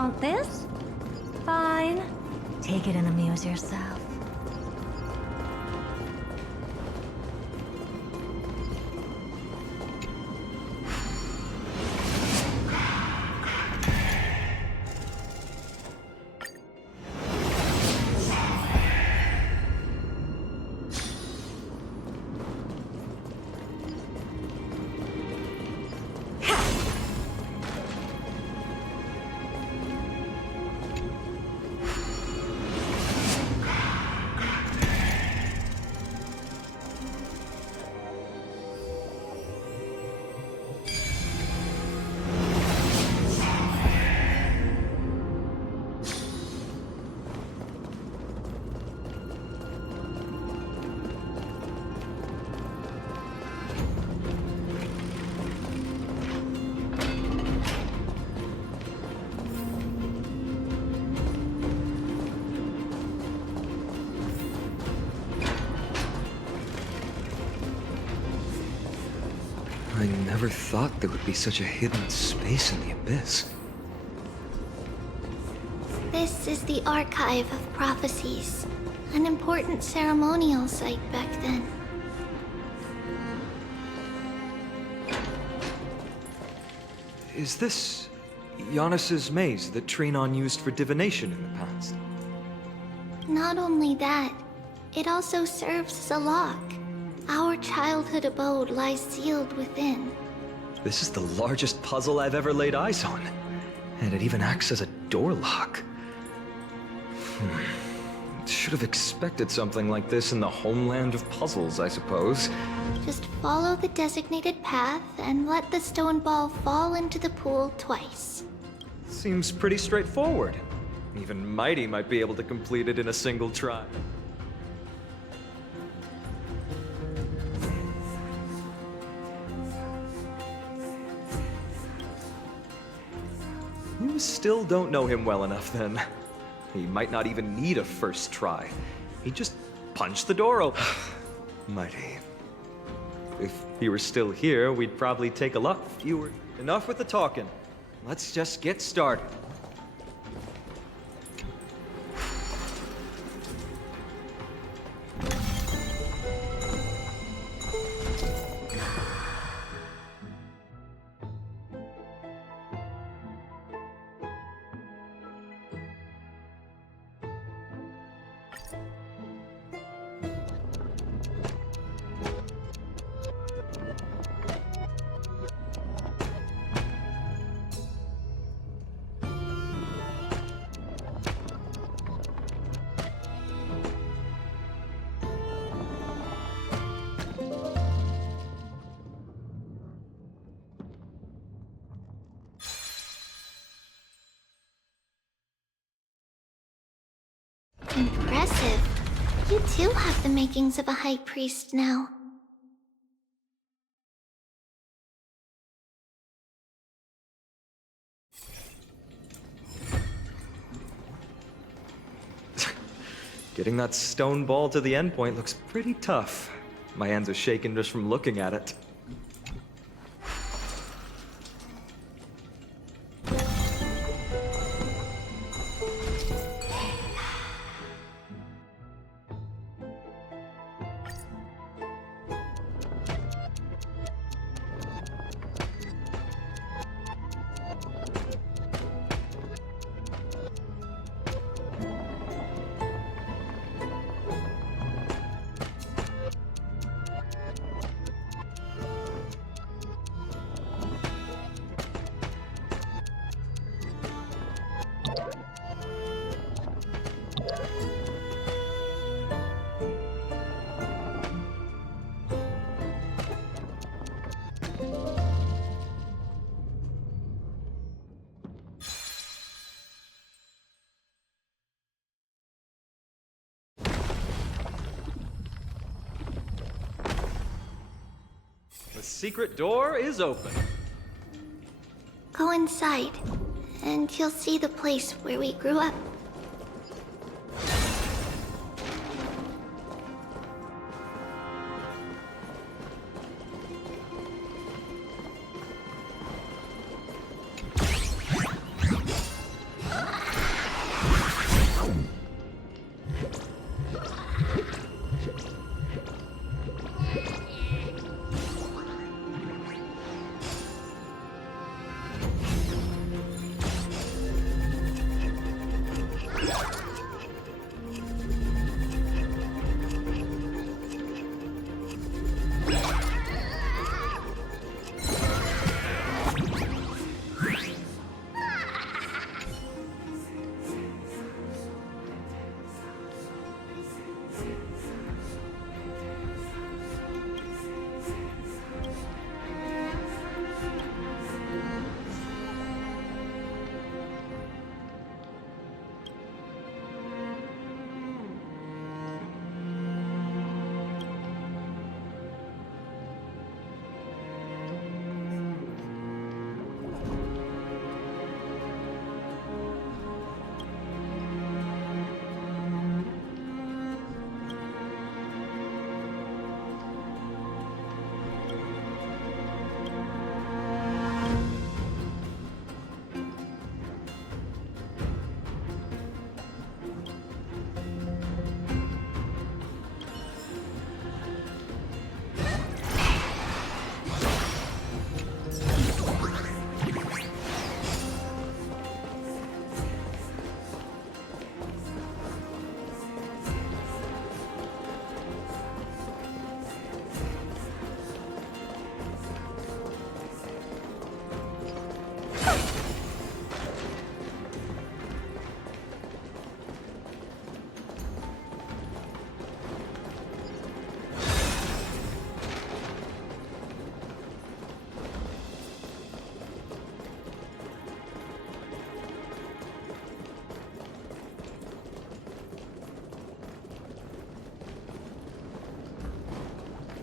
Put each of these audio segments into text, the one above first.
want this? Fine. Take it and amuse yourself. I never thought there would be such a hidden space in the abyss. This is the Archive of Prophecies, an important ceremonial site back then. Is this Giannis's maze that Trinon used for divination in the past? Not only that, it also serves as a lock. Our childhood abode lies sealed within. This is the largest puzzle I've ever laid eyes on. And it even acts as a door lock. Should have expected something like this in the homeland of puzzles, I suppose. Just follow the designated path and let the stone ball fall into the pool twice. Seems pretty straightforward. Even Mighty might be able to complete it in a single try. You still don't know him well enough, then. He might not even need a first try. He'd just punch the door open. Mighty. If he were still here, we'd probably take a lot fewer. Enough with the talking. Let's just get started. Impressive. You too have the makings of a high priest now. Getting that stone ball to the endpoint looks pretty tough. My hands are shaking just from looking at it. The secret door is open. Go inside, and you'll see the place where we grew up.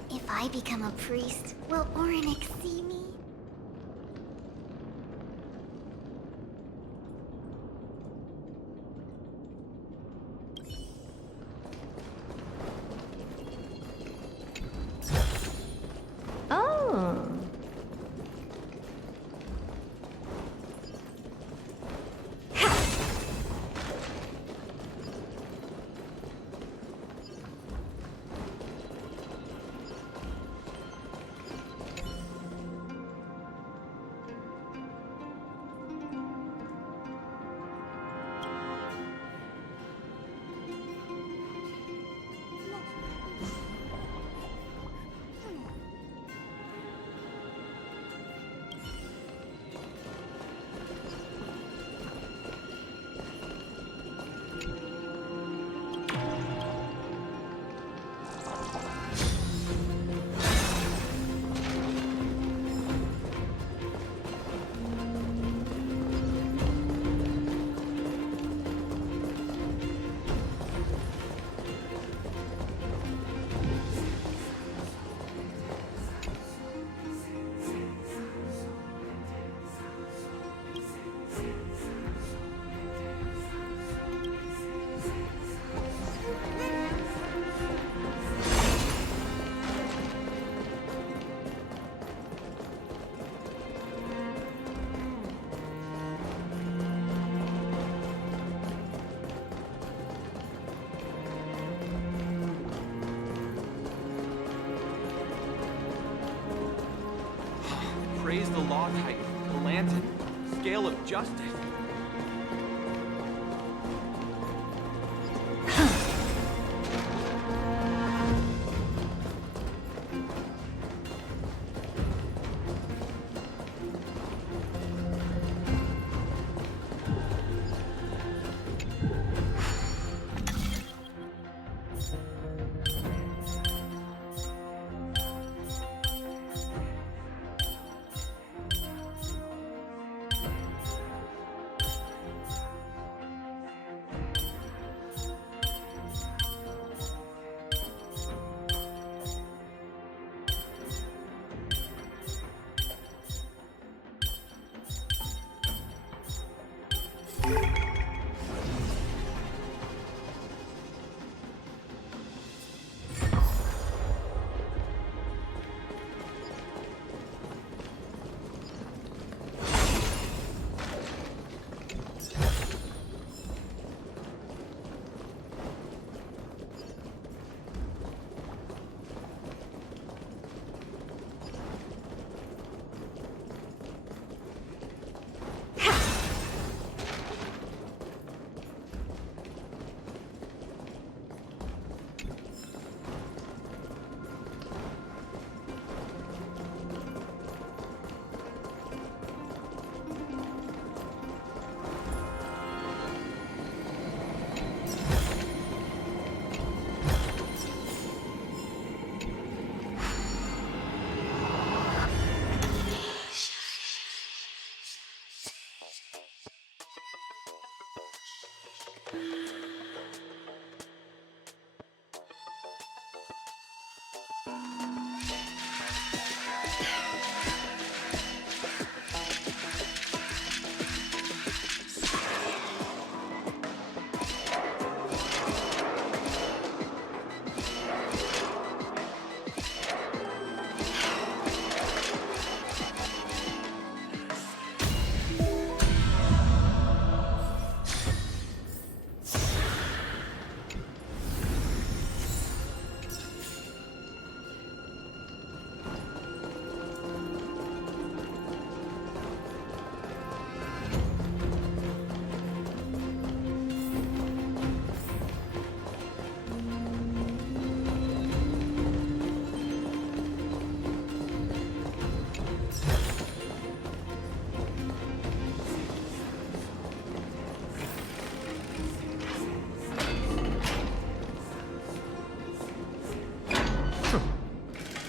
If I become a priest, will Orynic see me? Oh. Praise the Law Titan, the Lantern, Scale of Justice.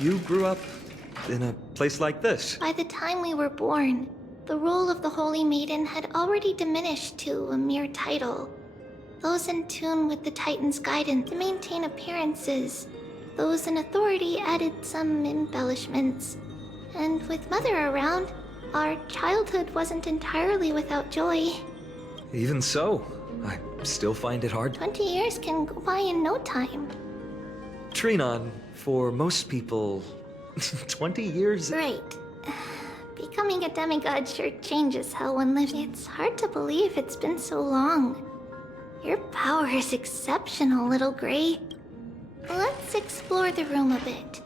You grew up in a place like this. By the time we were born, the role of the Holy Maiden had already diminished to a mere title. Those in tune with the Titan's guidance to maintain appearances. Those in authority added some embellishments. And with Mother around, our childhood wasn't entirely without joy. Even so, I still find it hard. 20 years can go by in no time. Trinon, for most people, 20 years? Right. Becoming a demigod sure changes how one lives. It's hard to believe it's been so long. Your power is exceptional, little Gray. Let's explore the room a bit.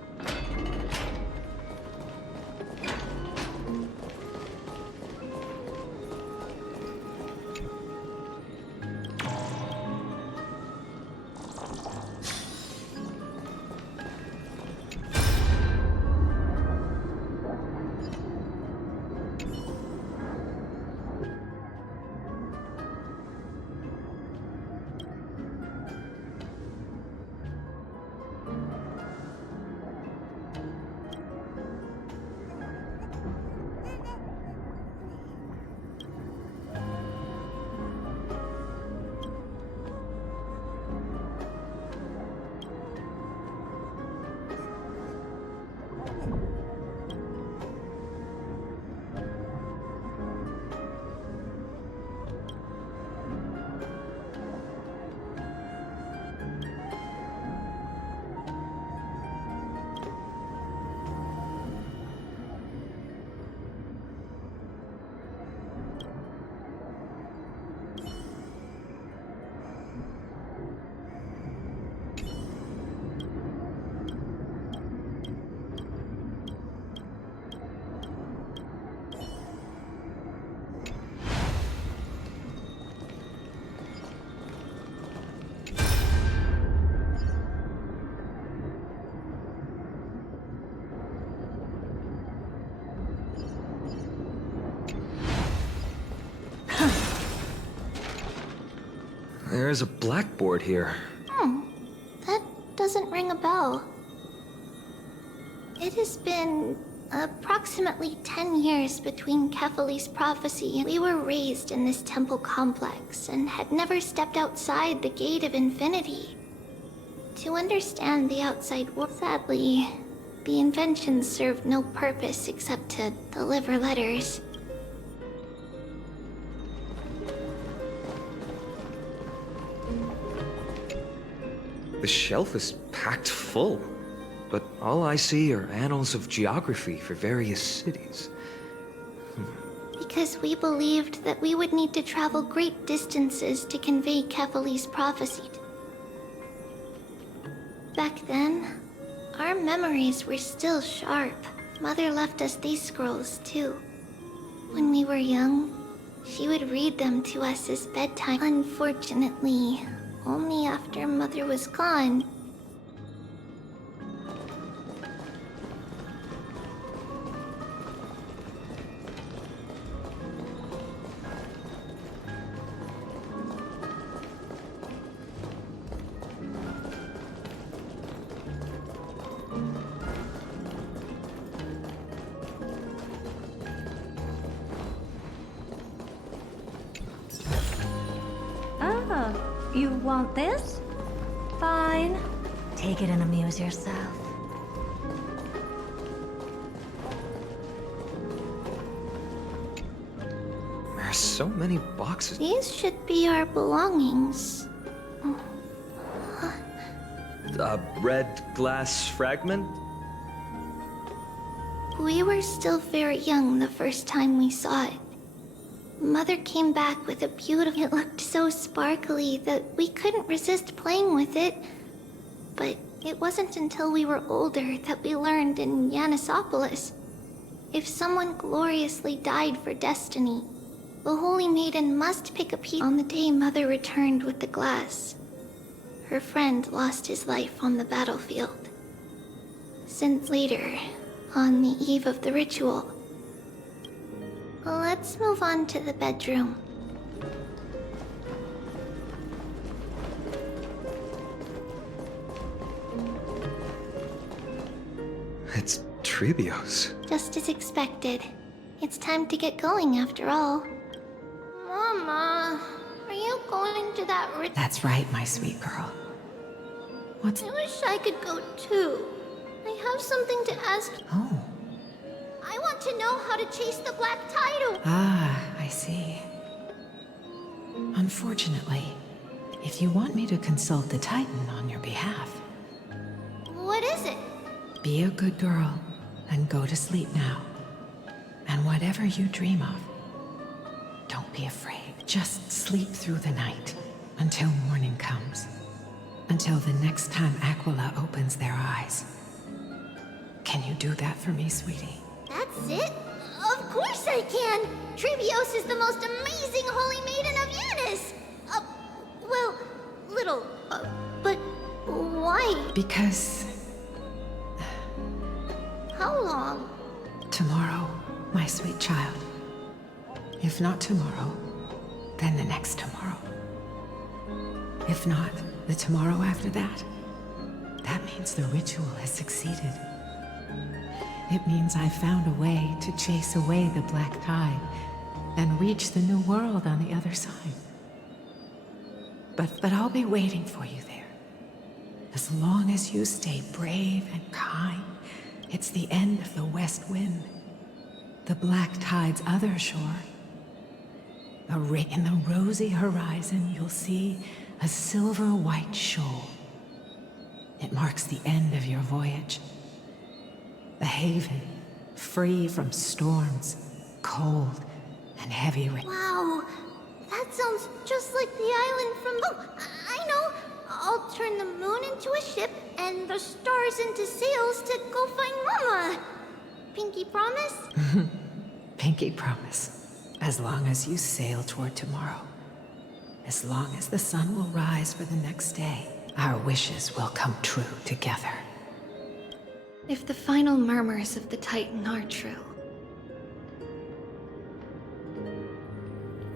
There's a blackboard here. That doesn't ring a bell. It has been approximately 10 years between Kephalie's prophecy. We were raised in this temple complex and had never stepped outside the gate of infinity. To understand the outside world, sadly, the inventions served no purpose except to deliver letters. The shelf is packed full, but all I see are annals of geography for various cities. Because we believed that we would need to travel great distances to convey Kephalie's prophecy. Back then, our memories were still sharp. Mother left us these scrolls too. When we were young, she would read them to us as bedtime. Unfortunately, only after Mother was gone. Ah, You want this? Fine. Take it and amuse yourself. There are so many boxes. These should be our belongings. A red glass fragment? We were still very young the first time we saw it. Mother came back with a beautiful... It looked so sparkly that we couldn't resist playing with it. But it wasn't until we were older that we learned in Yanissopolis. If someone gloriously died for destiny, the Holy Maiden must pick a piece. On the day Mother returned with the glass, her friend lost his life on the battlefield. Since later, on the eve of the ritual. Let's move on to the bedroom. It's Trebios. Just as expected. It's time to get going after all. Mama, are you going to that ritual? That's right, my sweet girl. What's... I wish I could go too. I have something to ask. Oh. I want to know how to chase the Black Tidal. Ah, I see. Unfortunately, if you want me to consult the Titan on your behalf... What is it? Be a good girl and go to sleep now. And whatever you dream of, don't be afraid. Just sleep through the night until morning comes. Until the next time Aquila opens their eyes. Can you do that for me, sweetie? That's it? Of course I can! Trebios is the most amazing Holy Maiden of Yanis! Well, little, but why? Because How long? tomorrow, my sweet child. If not tomorrow, then the next tomorrow. If not, the tomorrow after that. That means the ritual has succeeded. It means I found a way to chase away the black tide and reach the new world on the other side. But I'll be waiting for you there. As long as you stay brave and kind, it's the end of the west wind. The black tide's other shore. In the rosy horizon, you'll see a silver-white shoal. It marks the end of your voyage. A haven, free from storms, cold, and heavy rain. Wow, that sounds just like the island from... Oh, I know! I'll turn the moon into a ship and the stars into sails to go find Mama! Pinky promise? Pinky promise. As long as you sail toward tomorrow. As long as the sun will rise for the next day, our wishes will come true together. If the final murmurs of the Titan are true,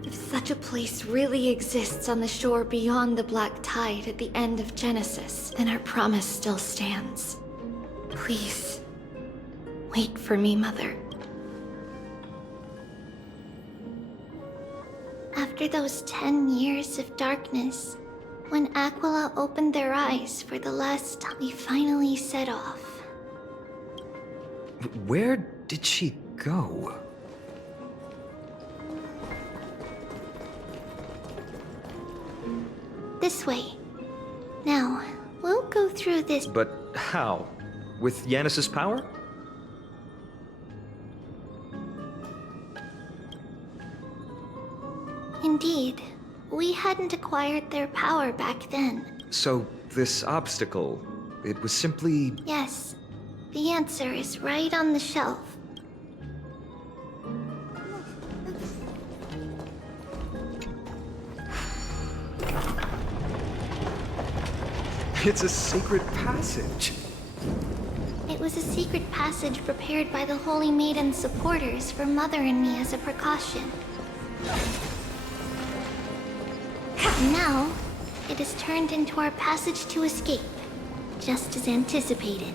if such a place really exists on the shore beyond the Black Tide at the end of Genesis, then our promise still stands. Please, wait for me, Mother. After those 10 years of darkness, when Aquila opened their eyes for the last time, we finally set off. Where did she go? This way. Now, we'll go through this. But how? With Yanis's power? Indeed, we hadn't acquired their power back then. So, this obstacle, it was simply... Yes, the answer is right on the shelf. It's a sacred passage. It was a secret passage prepared by the Holy Maiden's supporters for Mother and me as a precaution. Now, it is turned into our passage to escape, just as anticipated.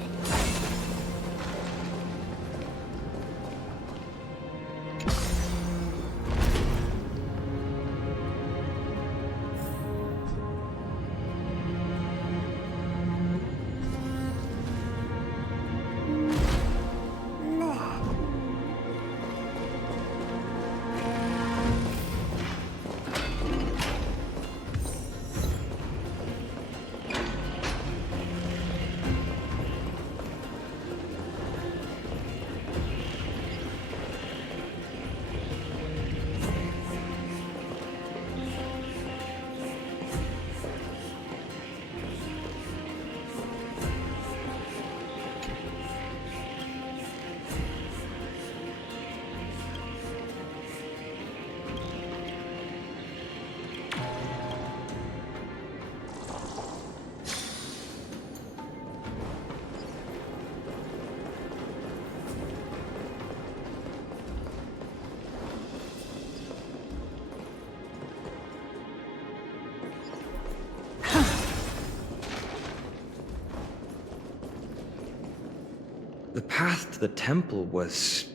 The path to the temple was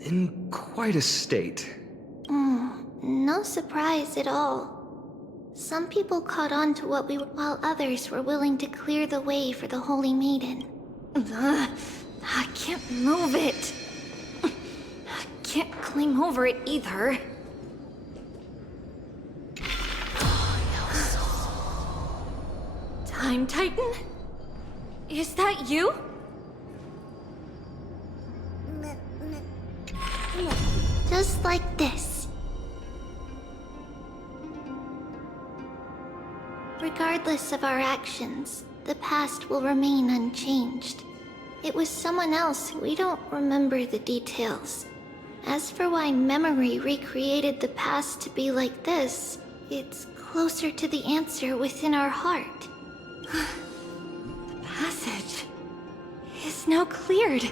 in quite a state. No surprise at all. Some people caught on to what we were, while others were willing to clear the way for the Holy Maiden. I can't move it. I can't climb over it either. Time Titan? Is that you? Just like this. Regardless of our actions, the past will remain unchanged. It was someone else, we don't remember the details. As for why memory recreated the past to be like this, it's closer to the answer within our heart. The passage is now cleared.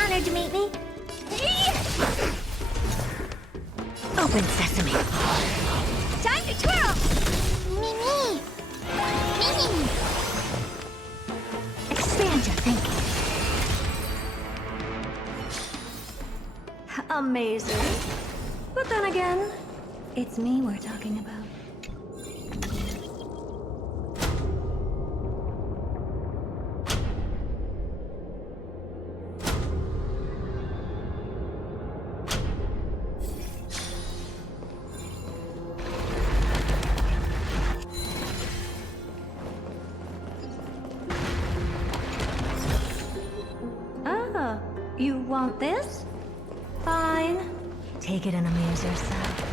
Honored to meet me. Open sesame. Time to twirl! Me. Expand your thinking. Amazing. But then again, it's me we're talking about. You want this? Fine. Take it and amuse yourself.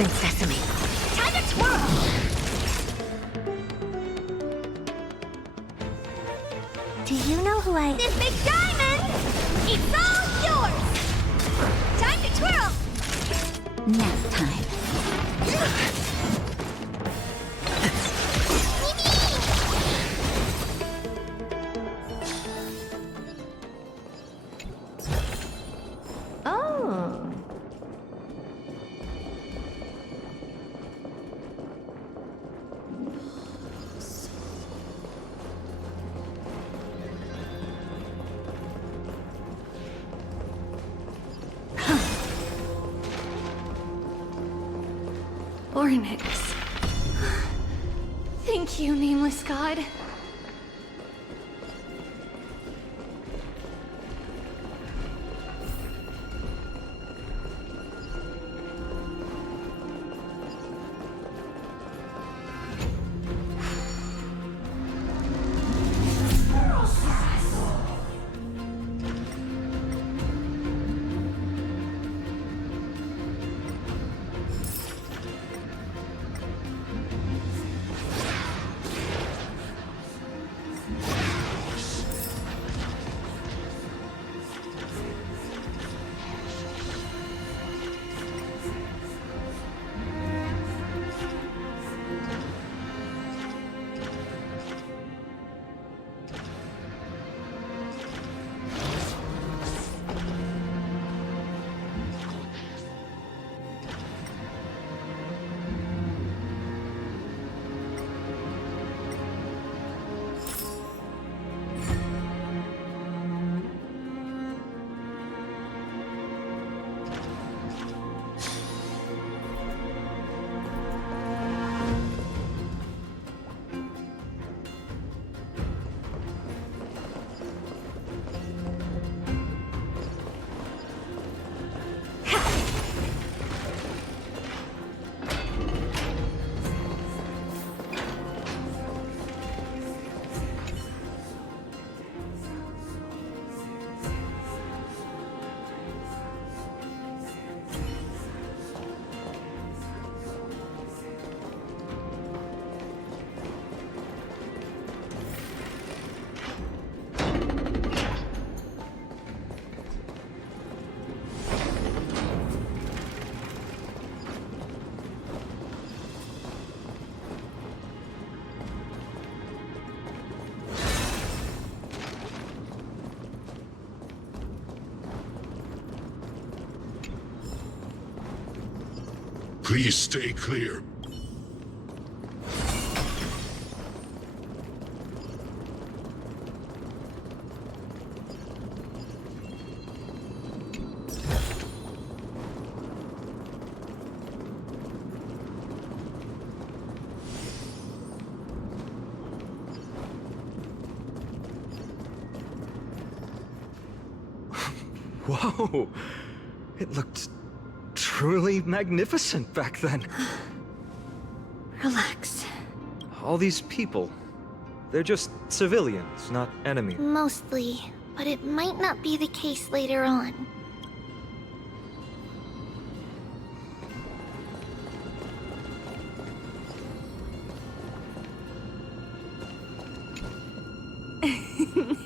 Open sesame. Time to twirl! Do you know who I... This big diamond! It's all yours! Time to twirl! Nap time. Oh. Ornix. Thank you, nameless god. Please stay clear. Whoa! It looked truly magnificent back then. Relax. All these people, they're just civilians, not enemies. Mostly, but it might not be the case later on.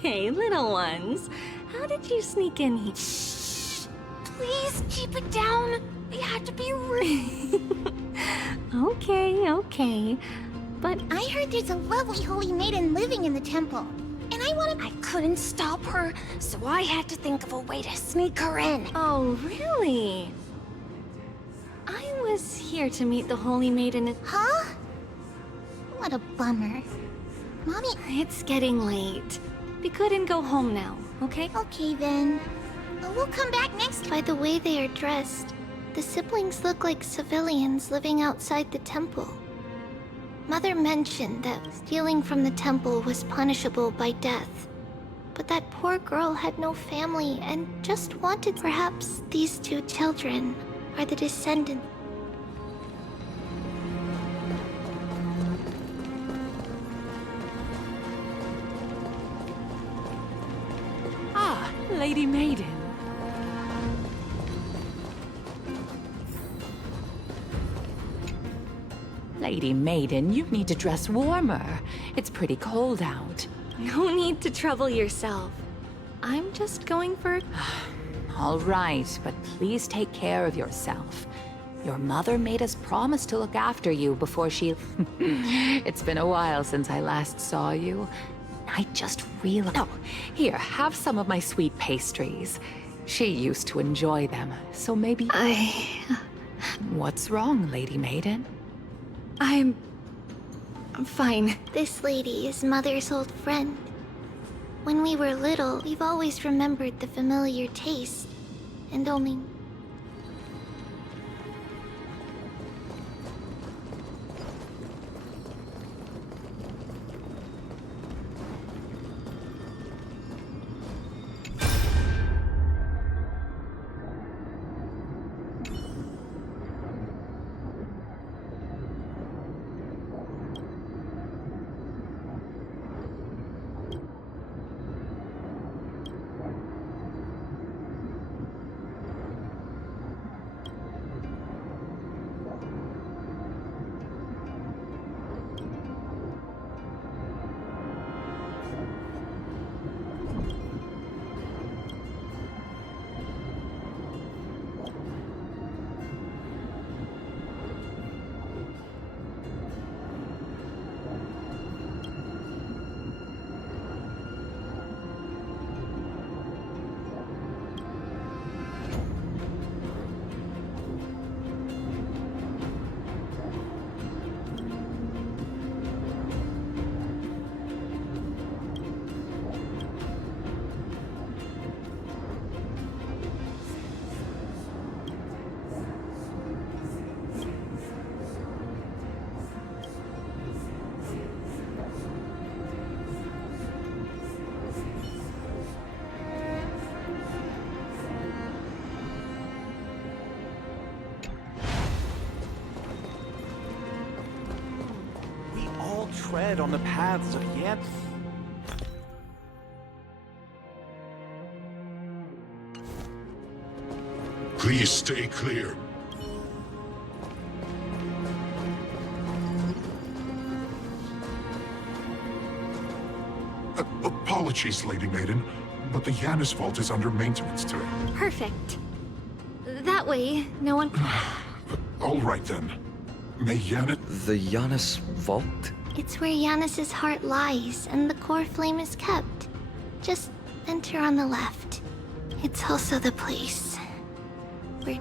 Hey, little ones. How did you sneak in here? Please keep it down. We had to be rude. Okay. But I heard there's a lovely holy maiden living in the temple. And I couldn't stop her, so I had to think of a way to sneak her in. oh, really? I was here to meet the Holy Maiden. Huh? What a bummer. Mommy... It's getting late. We couldn't go home now, okay? Okay then. We'll come back next... By the way they are dressed, the siblings look like civilians living outside the temple. Mother mentioned that stealing from the temple was punishable by death. But that poor girl had no family and just wanted... Perhaps these two children are the descendants. Ah, Lady Maiden. Lady Maiden, you need to dress warmer. It's pretty cold out. No need to trouble yourself. I'm just going for... All right, but please take care of yourself. Your mother made us promise to look after you before she... It's been a while since I last saw you. I just realized... Oh, here, have some of my sweet pastries. She used to enjoy them, so maybe... What's wrong, Lady Maiden? I'm fine. This lady is Mother's old friend. When we were little, we've always remembered the familiar taste, and only... Tread on the paths of Yan. Please stay clear. Apologies, Lady Maiden, but the Yanis vault is under maintenance today. Perfect. That way, no one... All right then. May Yanis... The Yanis vault? It's where Yanis's heart lies, and the core flame is kept. Just enter on the left. It's also the place where...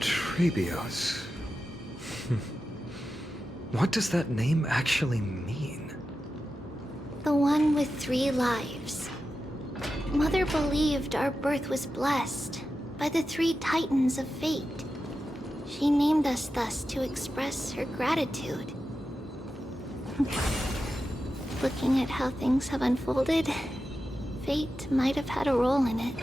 Trebios. What does that name actually mean? The one with 3 lives. Mother believed our birth was blessed by the 3 titans of fate. She named us thus to express her gratitude. Looking at how things have unfolded, fate might have had a role in it.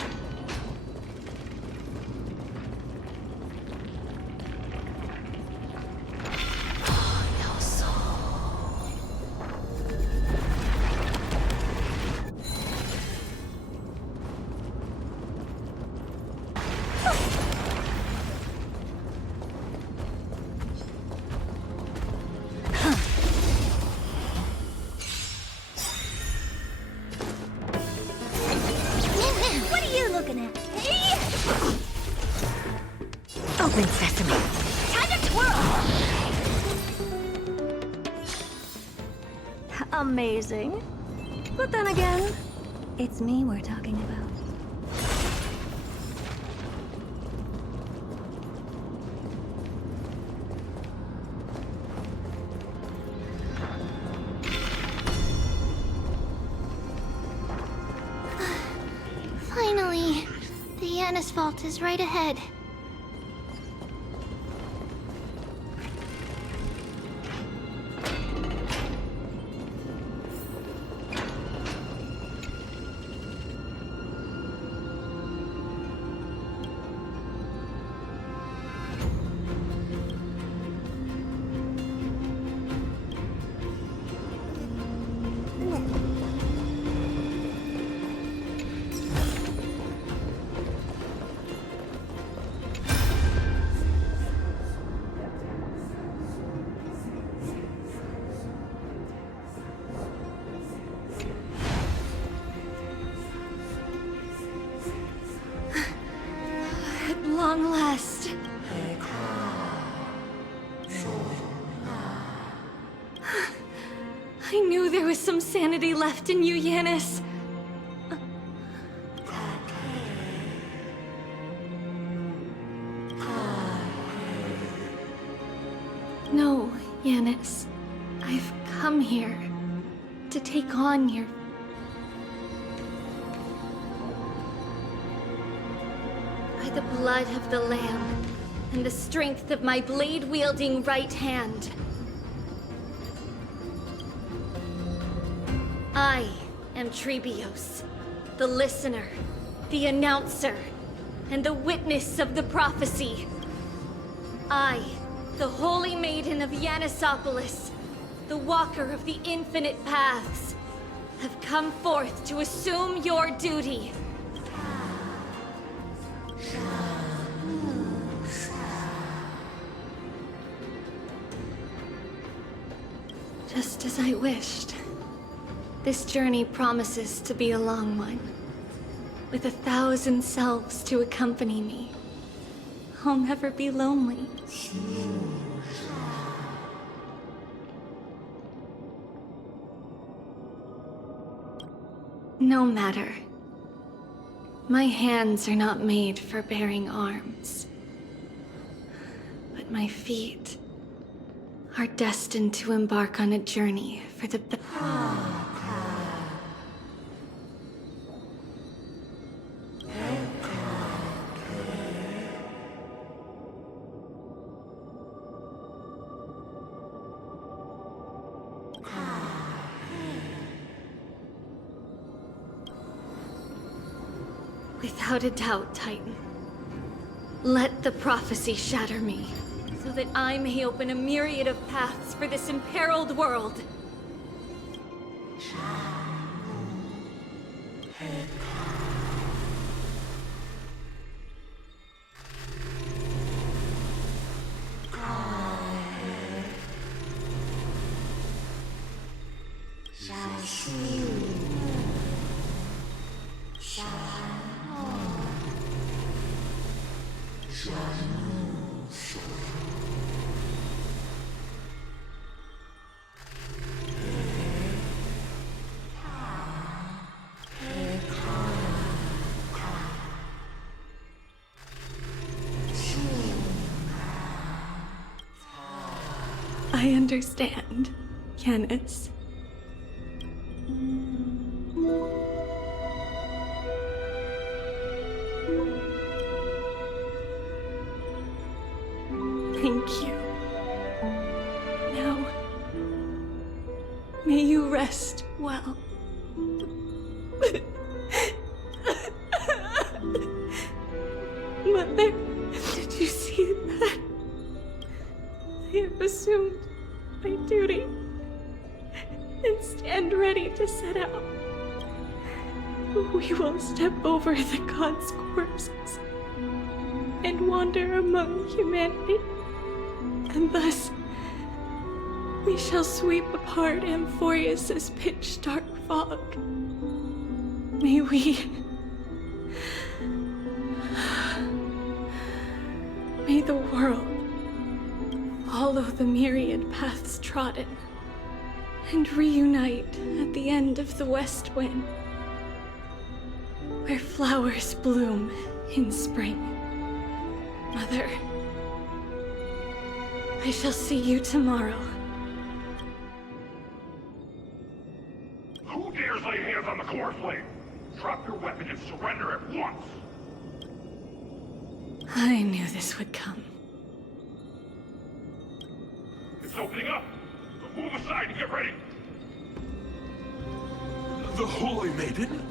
What are you looking at? Open sesame. Time to twirl! Amazing. But then again, it's me we're talking about. Finally, the Yanis vault is right ahead. I knew there was some sanity left in you, Yanis. No, Yanis. I've come here to take on your... By the blood of the Lamb and the strength of my blade-wielding right hand, I am Trebios, the listener, the announcer, and the witness of the prophecy. I, the Holy Maiden of Yanisopolis, the Walker of the Infinite Paths, have come forth to assume your duty. Just as I wished. This journey promises to be a long one, with 1,000 selves to accompany me. I'll never be lonely. No matter. My hands are not made for bearing arms. But my feet are destined to embark on a journey for the Without a doubt, Titan. Let the prophecy shatter me, so that I may open a myriad of paths for this imperiled world. I understand, Yanis. Thank you. Now, may you rest well. Mother, did you see that? I have assumed my duty and stand ready to set out. We will step over the gods' corpses and wander among humanity, and thus we shall sweep apart Amphoreus' pitch-dark fog. May the world follow the myriad paths trodden and reunite at the end of the west wind, where flowers bloom in spring. Mother, I shall see you tomorrow. Who dares lay hands on the core flame? Drop your weapon and surrender at once! I knew this would come. It's opening up! Move aside and get ready! The Holy Maiden?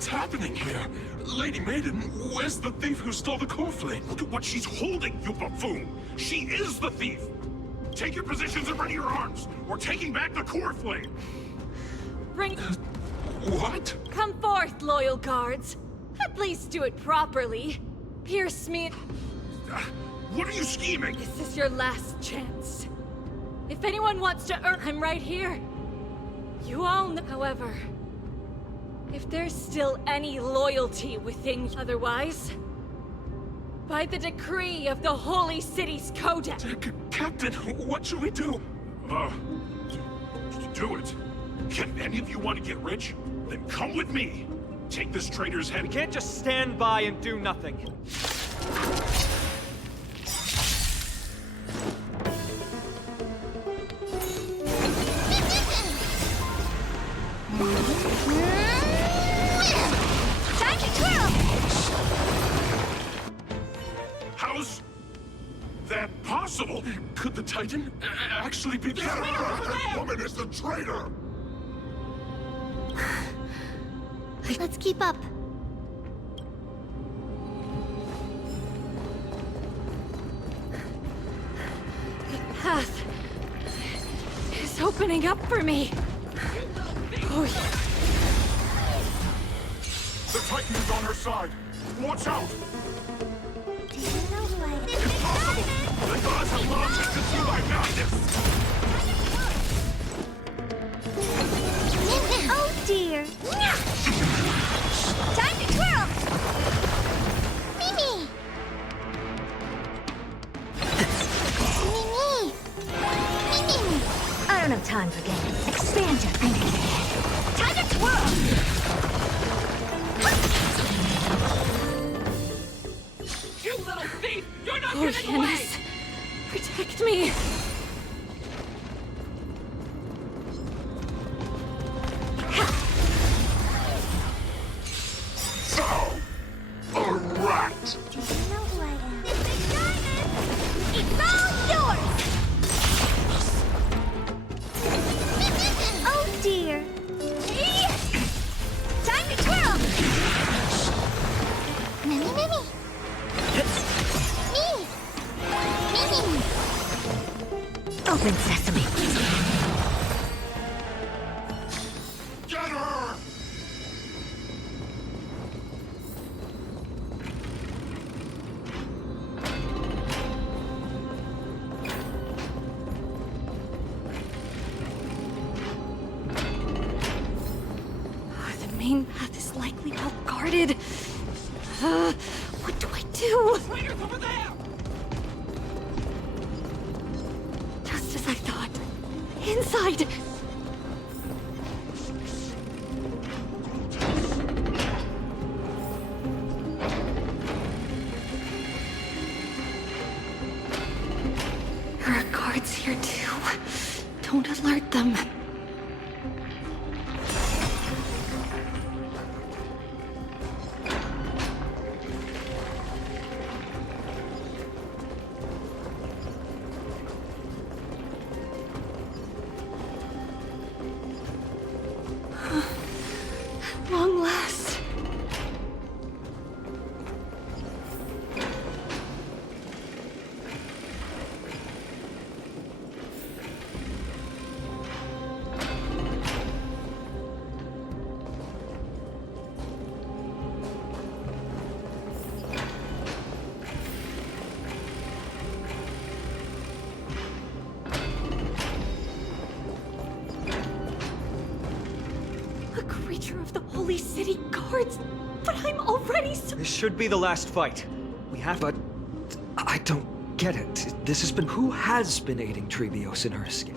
What's happening here? Lady Maiden, where's the thief who stole the core flame? Look at what she's holding, you buffoon! She is the thief! Take your positions and ready your arms! We're taking back the core flame! Bring... What? Come forth, loyal guards. At least do it properly. Pierce me... What are you scheming? This is your last chance. If anyone wants to earn... I'm right here. You all know... However... If there's still any loyalty within you. Otherwise... By the decree of the Holy City's Codex... Captain, what should we do? Do it. Can any of you want to get rich? Then come with me. Take this traitor's head. We can't just stand by and do nothing. Time to twirl! How's that possible? Could the Titan actually be the... That woman is the traitor! Let's keep up. The path is opening up for me. Oh, yeah. The Titan is on her side! Watch out! Do you know who I am? Impossible! The gods have launched us into my madness! Oh dear! Time to twirl! Mimi! Mimi! Mimi! I don't have time for games. Expand your thinking. Time to twirl! You little thief! You're not Oh, getting away! Yanis. Protect me. So, a rat! Do you know who I am? This big diamond! It's all yours! Oh dear! Time to twirl! Mimi, Mimi! Me! Mimi! Open sesame! Get her! The main path is likely well guarded. What do I do? Traitor's over there! Just as I thought. Inside! There are guards here too. Don't alert them. At long last. A creature of the Holy City Guards, but I'm already so... This should be the last fight. We have, but I don't get it. This has been... Who has been aiding Trebios in her escape?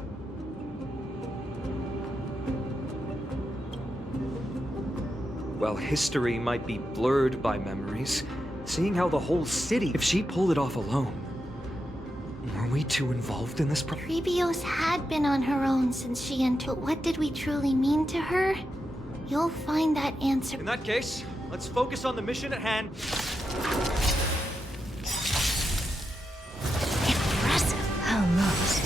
Well, history might be blurred by memories. Seeing how the whole city... If she pulled it off alone... Were we too involved in this Trebios had been on her own since she entered. What did we truly mean to her? You'll find that answer. In that case, let's focus on the mission at hand. Impressive. Almost.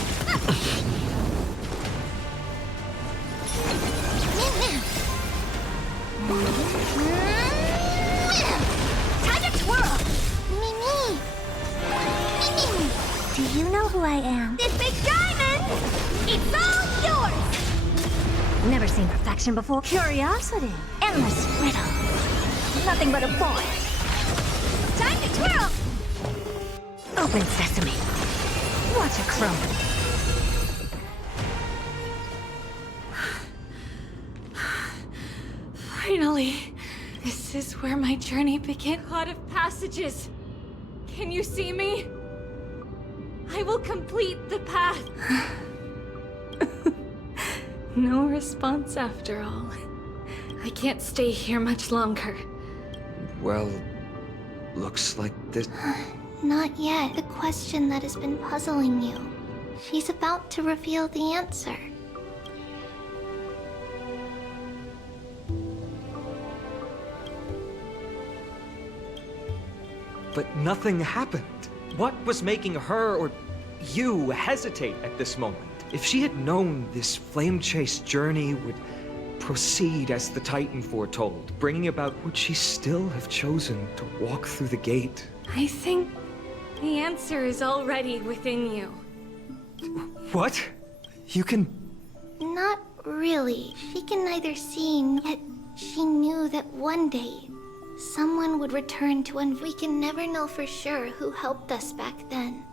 Do you know who I am? This big diamond! It's all yours! Never seen perfection before. Curiosity. Endless riddles. Nothing but a boy. Time to twirl! Open sesame. Watch it crumble. Finally! This is where my journey began. God of passages! Can you see me? I will complete the path. No response after all. I can't stay here much longer. Well, looks like this... Not yet. The question that has been puzzling you. She's about to reveal the answer. But nothing happened. What was making her or you hesitate at this moment? If she had known this flame chase journey would proceed as the Titan foretold, bringing about, would she still have chosen to walk through the gate? I think the answer is already within you. What? You can... Not really. She can neither see, yet she knew that one day someone would return to, and we can never know for sure who helped us back then.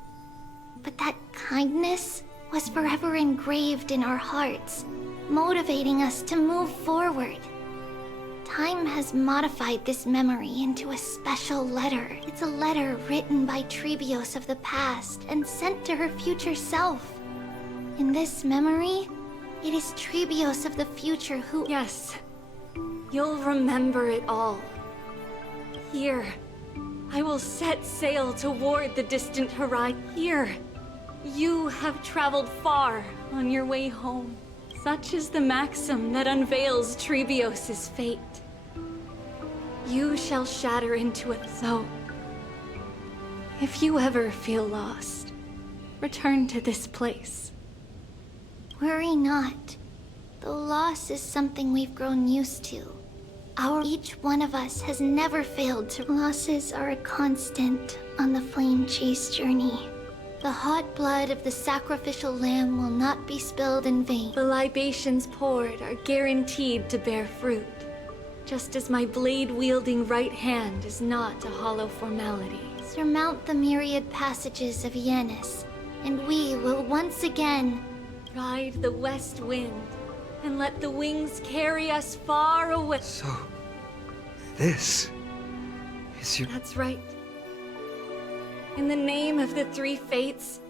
But that kindness was forever engraved in our hearts, motivating us to move forward. Time has modified this memory into a special letter. It's a letter written by Trebios of the past and sent to her future self. In this memory, it is Trebios of the future who... Yes, you'll remember it all. Here, I will set sail toward the distant horizon. Here, you have traveled far on your way home. Such is the maxim that unveils Trebios' fate. You shall shatter into it. So, if you ever feel lost, return to this place. Worry not. Though loss is something we've grown used to. Each one of us has never failed to... Losses are a constant on the flame chase journey. The hot blood of the sacrificial lamb will not be spilled in vain. The libations poured are guaranteed to bear fruit, just as my blade-wielding right hand is not a hollow formality. Surmount the myriad passages of Yanis, and we will once again ride the west wind and let the wings carry us far away. So, this is your... That's right. In the name of the three fates,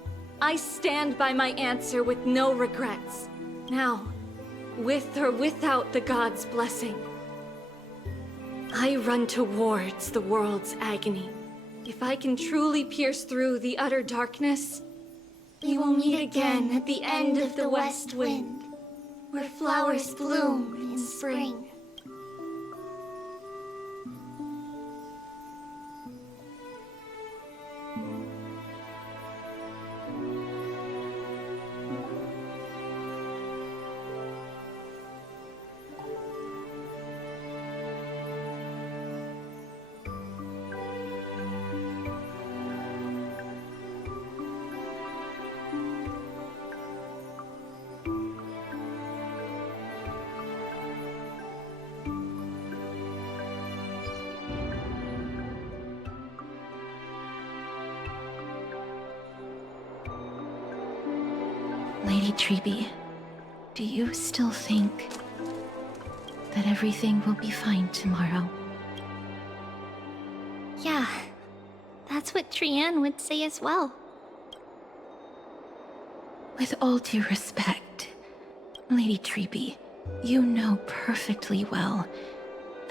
I stand by my answer with no regrets. Now, with or without the gods' blessing, I run towards the world's agony. If I can truly pierce through the utter darkness, we will meet again at the end of the west wind, where flowers bloom in spring. Lady Trebi, do you still think that everything will be fine tomorrow? Yeah, that's what Trianne would say as well. With all due respect, Lady Trebi, you know perfectly well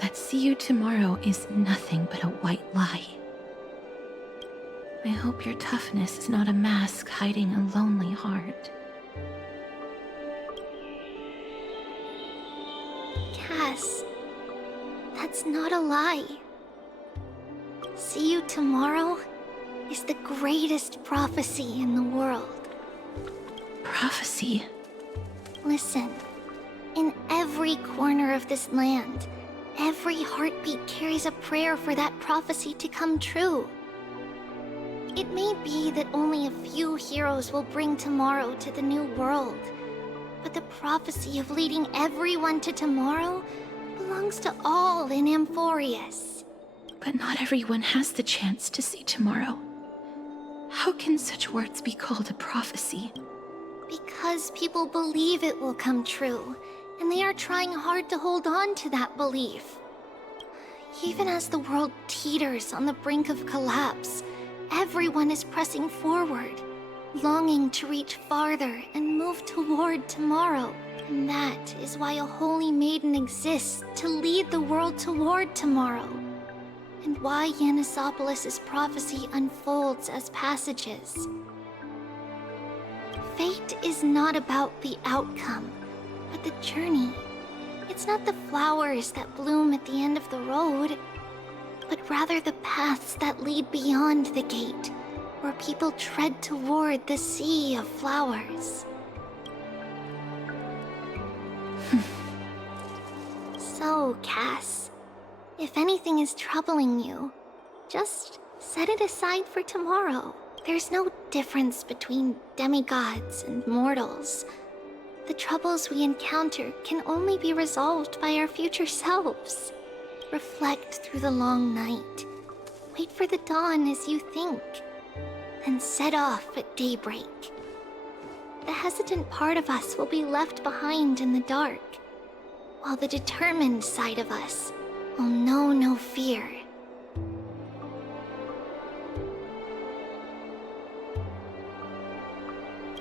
that see you tomorrow is nothing but a white lie. I hope your toughness is not a mask hiding a lonely heart. Cass, that's not a lie. See you tomorrow is the greatest prophecy in the world. Prophecy? Listen, in every corner of this land, every heartbeat carries a prayer for that prophecy to come true. It may be that only a few heroes will bring tomorrow to the new world, but the prophecy of leading everyone to tomorrow belongs to all in Amphoreus. But not everyone has the chance to see tomorrow. How can such words be called a prophecy? Because people believe it will come true, and they are trying hard to hold on to that belief. Even as the world teeters on the brink of collapse, everyone is pressing forward, longing to reach farther and move toward tomorrow. And that is why a holy maiden exists to lead the world toward tomorrow. And why Yanisopolis' prophecy unfolds as passages. Fate is not about the outcome, but the journey. It's not the flowers that bloom at the end of the road, but rather the paths that lead beyond the gate, where people tread toward the sea of flowers. So, Cass, if anything is troubling you, just set it aside for tomorrow. There's no difference between demigods and mortals. The troubles we encounter can only be resolved by our future selves. Reflect through the long night. Wait for the dawn as you think. Then set off at daybreak. The hesitant part of us will be left behind in the dark, while the determined side of us will know no fear.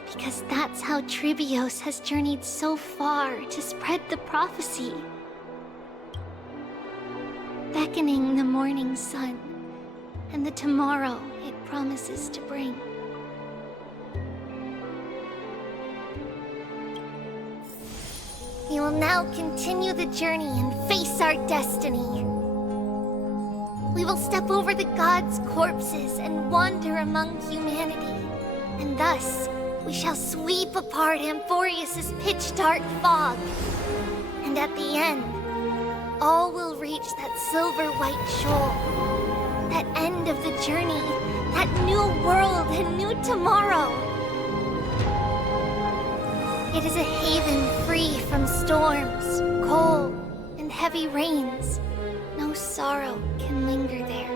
Because that's how Treebios has journeyed so far to spread the prophecy. Beckoning the morning sun, and the tomorrow it promises to bring. We will now continue the journey and face our destiny. We will step over the gods' corpses and wander among humanity. And thus, we shall sweep apart Amphoreus' pitch-dark fog. And at the end, all will reach that silver-white shoal. That end of the journey, that new world and new tomorrow. It is a haven free from storms, cold, and heavy rains. No sorrow can linger there.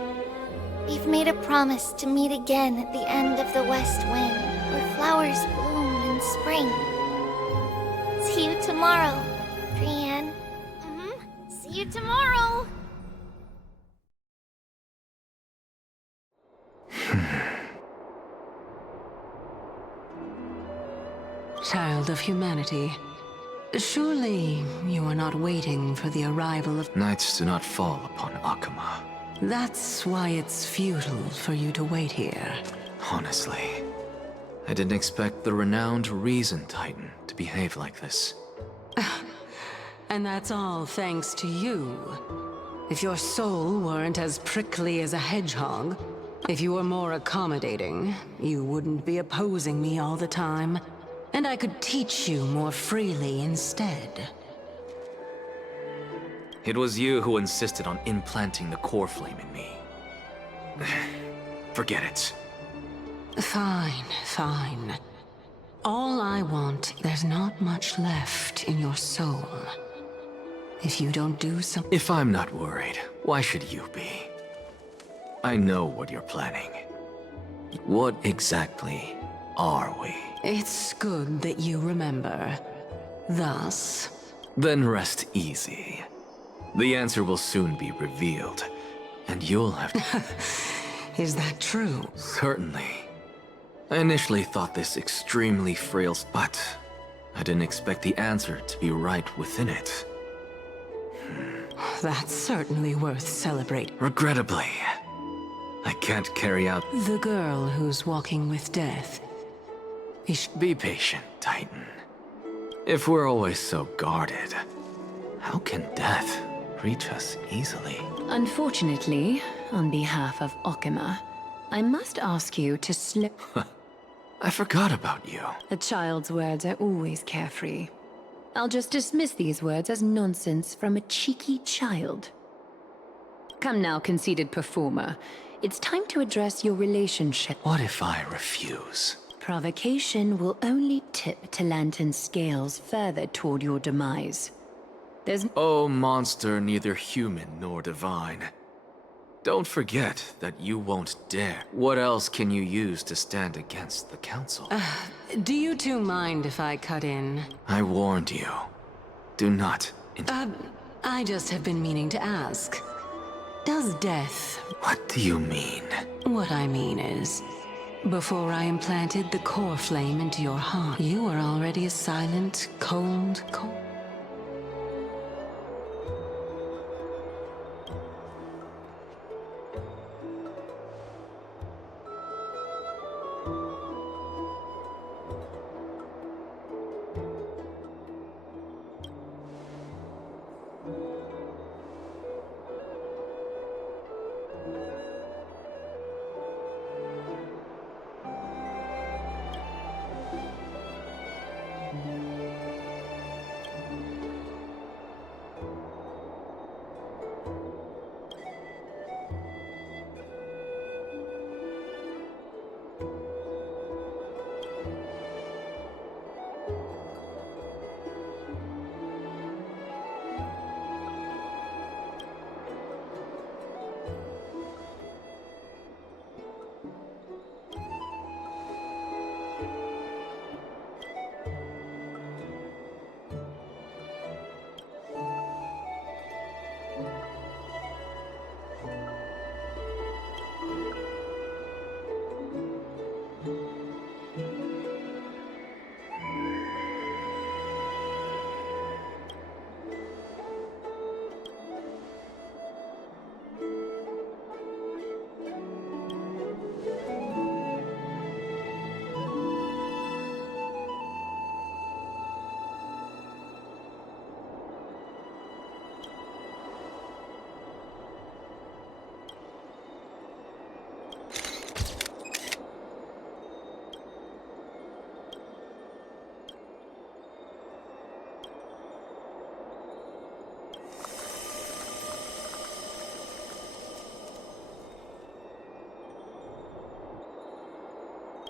We've made a promise to meet again at the end of the west wind, where flowers bloom in spring. See you tomorrow, Brienne. See you tomorrow! Child of humanity, surely you are not waiting for the arrival of... Nights do not fall upon Akama. That's why it's futile for you to wait here. Honestly, I didn't expect the renowned Reason Titan to behave like this. And that's all thanks to you. If your soul weren't as prickly as a hedgehog, if you were more accommodating, you wouldn't be opposing me all the time. And I could teach you more freely instead. It was you who insisted on implanting the core flame in me. Forget it. Fine, fine. All I want, there's not much left in your soul. If you don't do something... If I'm not worried, why should you be? I know what you're planning. What exactly are we? It's good that you remember. Thus... Then rest easy. The answer will soon be revealed, and you'll have to... Is that true? Certainly. I initially thought this extremely frail, but I didn't expect the answer to be right within it. That's certainly worth celebrating. Regrettably, I can't carry out... The girl who's walking with death. Be patient, Titan. If we're always so guarded, how can death reach us easily? Unfortunately, on behalf of Okima, I must ask you to slip... I forgot about you. A child's words are always carefree. I'll just dismiss these words as nonsense from a cheeky child. Come now, conceited performer. It's time to address your relationship. What if I refuse? Provocation will only tip Talantan's scales further toward your demise. There's... Oh, monster neither human nor divine. Don't forget that you won't dare. What else can you use to stand against the Council? Do you two mind if I cut in? I warned you. Do not... I just have been meaning to ask. Does death... What do you mean? What I mean is, before I implanted the core flame into your heart, you were already a silent, cold...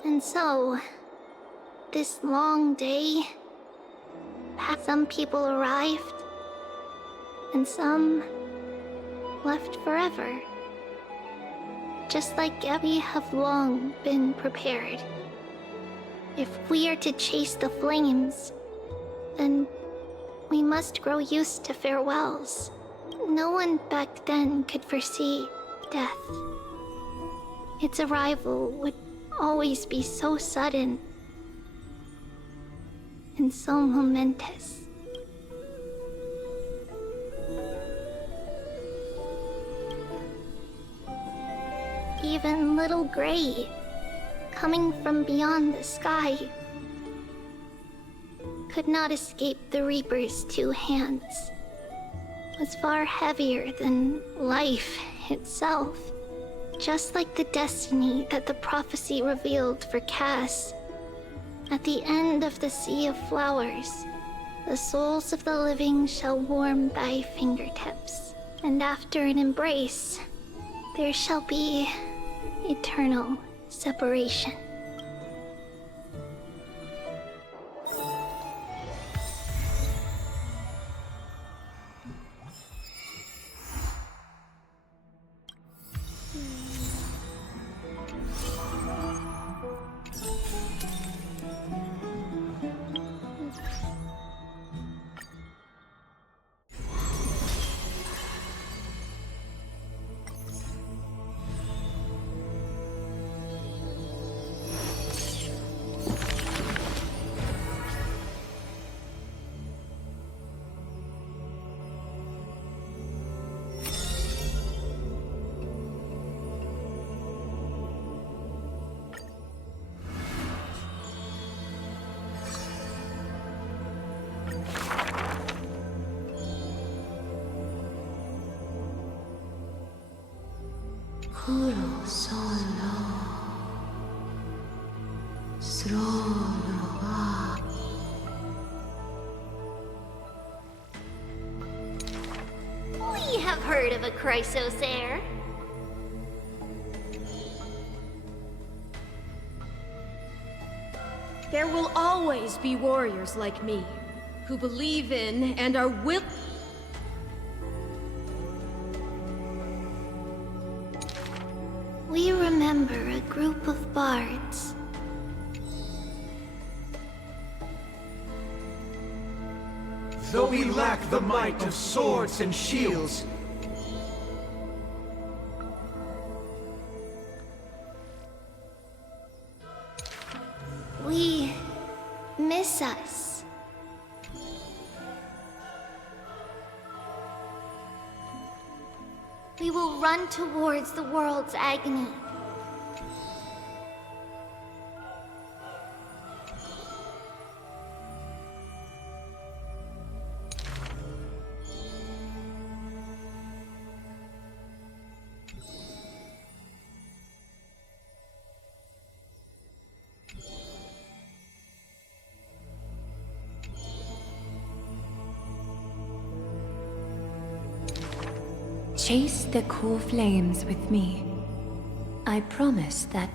And so, this long day, some people arrived, and some left forever. Just like we have long been prepared. If we are to chase the flames, then we must grow used to farewells. No one back then could foresee death. Its arrival would always be so sudden and so momentous. Even little Gray, coming from beyond the sky, could not escape the Reaper's two hands. Was far heavier than life itself. Just like the destiny that the prophecy revealed for Cass. At the end of the Sea of Flowers, the souls of the living shall warm thy fingertips. And after an embrace, there shall be eternal separation. We have heard heard of a Chrysos heir. There will always be warriors like me, who believe in and are We remember a group of bards. Though we lack the might of swords and shields, We miss us. We will run towards the world's agony. Chase the cool flames with me. I promise that.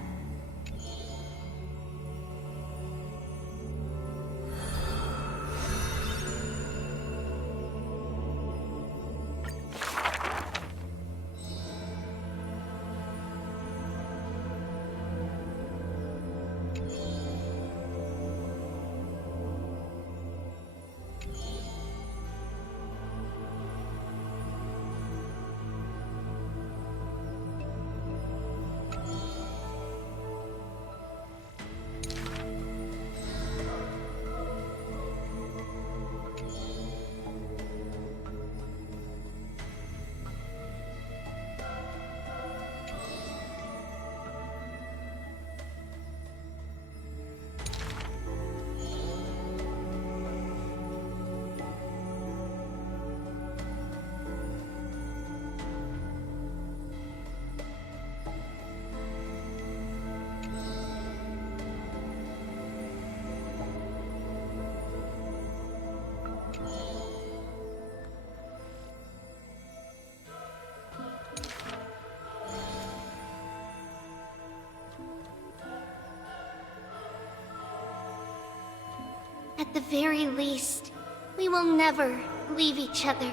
At the very least, we will never leave each other,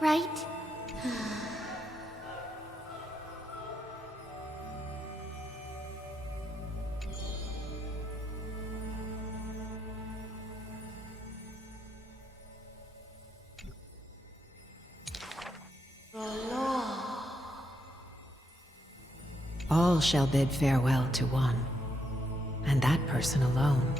right? All shall bid farewell to one, and that person alone.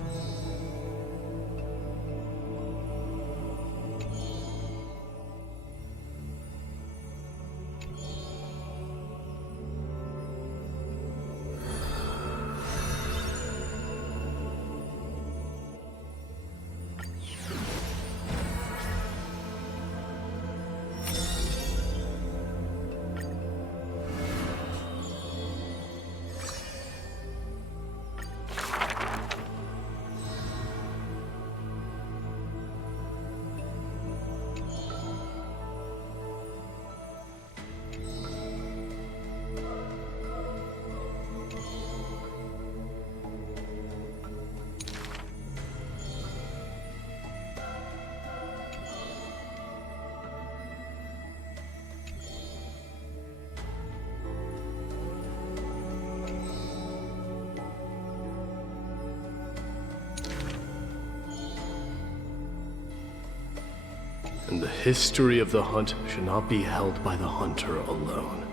And the history of the hunt should not be held by the hunter alone.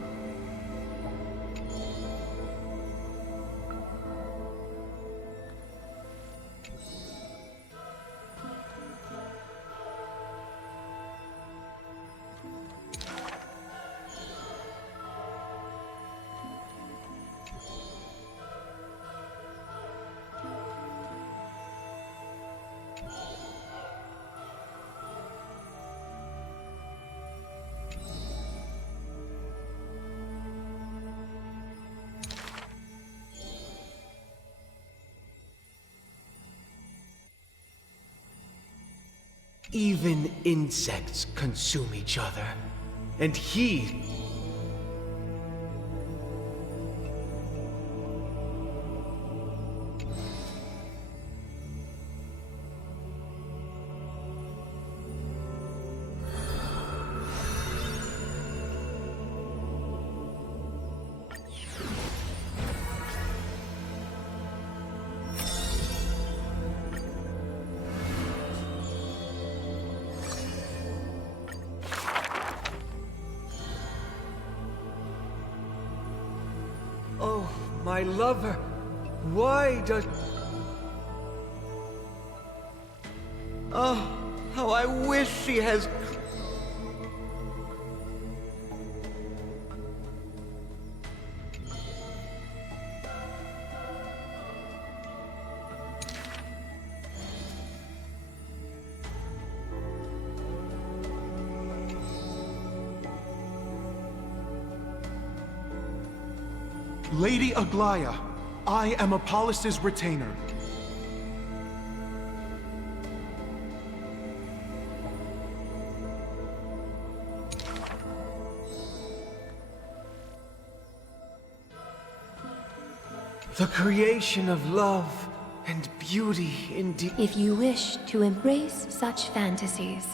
even insects consume each other. and he... Oh, my lover, why does... Oh, how I wish she has... Lady Aglaya, I am Apollos' retainer. The creation of love and beauty indeed. If you wish to embrace such fantasies,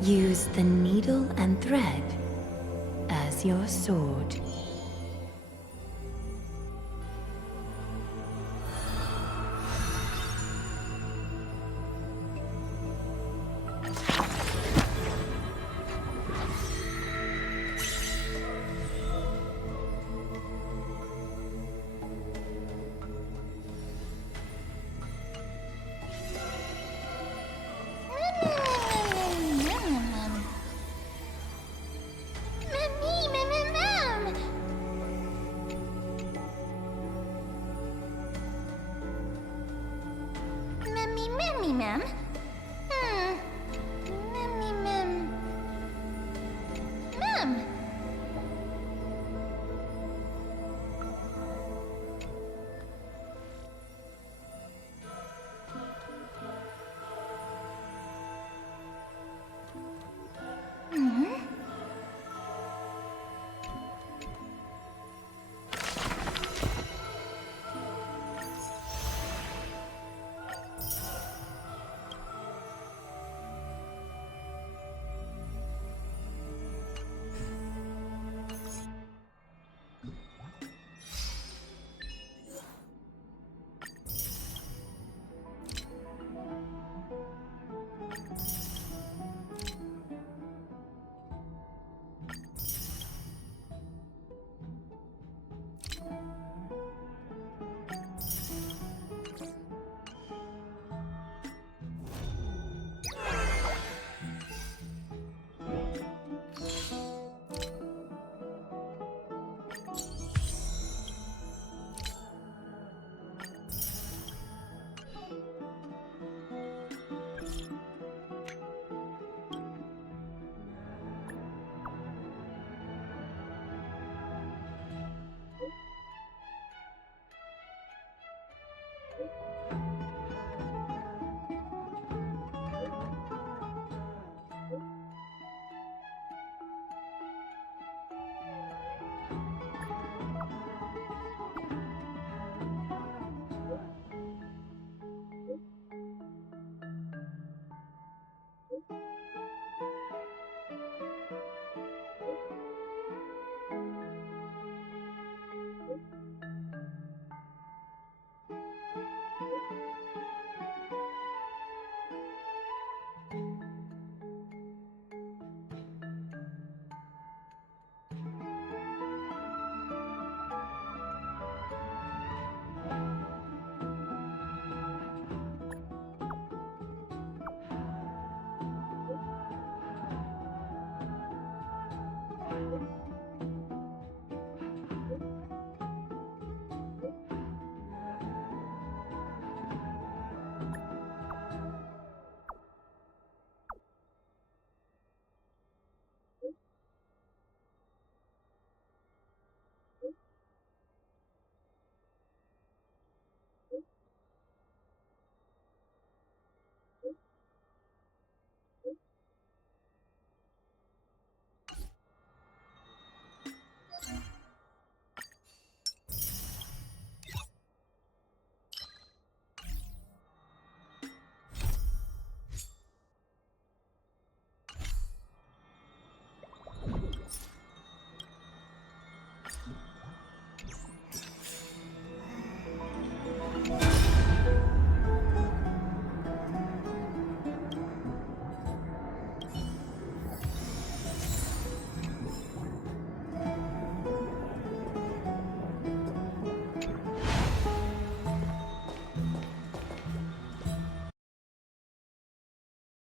use the needle and thread as your sword.